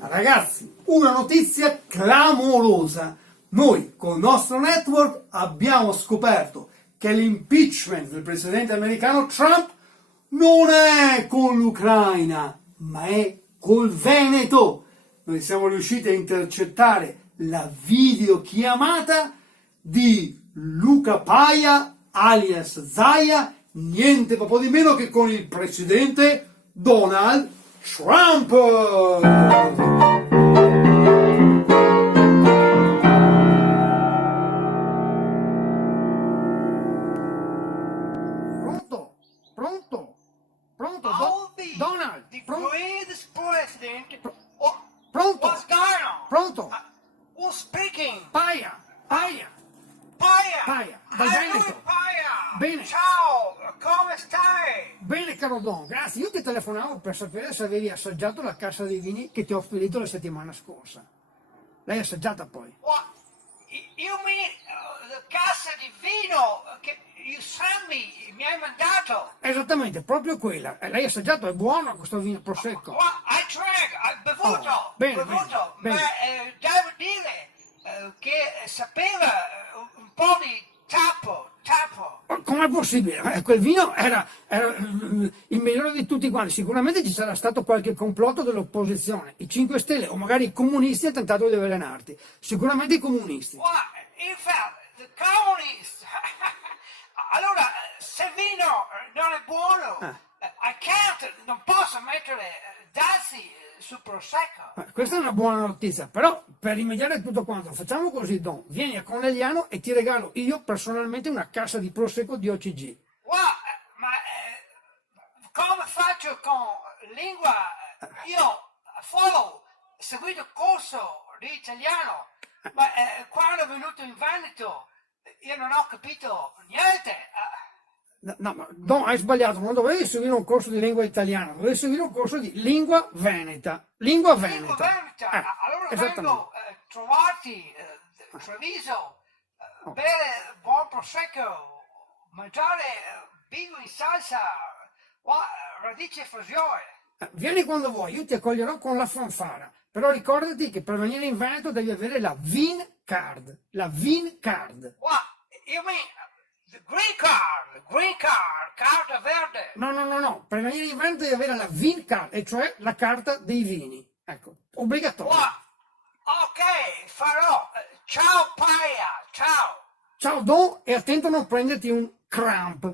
Ragazzi, una notizia clamorosa. Noi col nostro network abbiamo scoperto che l'impeachment del presidente americano Trump non è con l'Ucraina, ma è col Veneto. Noi siamo riusciti a intercettare la videochiamata di Luca Paia, alias Zaia, niente proprio di meno che con il presidente Donald Trump. Pronto, Donald, The greatest president. pronto, What's going on? pronto, Who's speaking? Paia, Paia. dal How Veneto. you, Paia? Bene. Ciao, come stai? Bene caro Don, grazie, io ti telefonavo per sapere se avevi assaggiato la cassa di vini che ti ho spedito la settimana scorsa. L'hai assaggiata poi? What? You mean the cassa di vino che you sent me, mi hai mandato? Esattamente, proprio quella. L'hai assaggiato, è buono questo vino prosecco? What? I drank, bevuto, Oh, bene, bevuto, bene, ma bene. devo dire che sapeva un po' di tappo. Com'è possibile? Quel vino era il migliore di tutti quanti. Sicuramente ci sarà stato qualche complotto dell'opposizione. I 5 Stelle o magari i comunisti hanno tentato di avvelenarti. Sicuramente i comunisti. What? In fact, the communist. Allora, se il vino non è buono, non posso mettere dazi sul prosecco. Questa è una buona notizia, però per rimediare a tutto quanto facciamo così, Don, vieni a Conegliano e ti regalo io personalmente una cassa di prosecco di OCG. Ma come faccio con lingua? Io seguito il corso di italiano, ma quando è venuto in Veneto io non ho capito niente. No, ma Don, hai sbagliato, non dovevi seguire un corso di lingua italiana, dovevi seguire un corso di lingua veneta. Lingua veneta. Allora Esattamente. vengo trovarti Treviso, bere buon prosecco, mangiare bigo in salsa, radice fagioli. Vieni quando vuoi, io ti accoglierò con la fanfara, però ricordati che per venire in Veneto devi avere la VIN card, la VIN card. What? You mean the green card, carta verde? No, per venire in Veneto devi avere la VIN card, e cioè la carta dei vini, ecco, obbligatorio. What? Ok, farò. Ciao Paia, ciao. Ciao Don, e attento a non prenderti un cramp.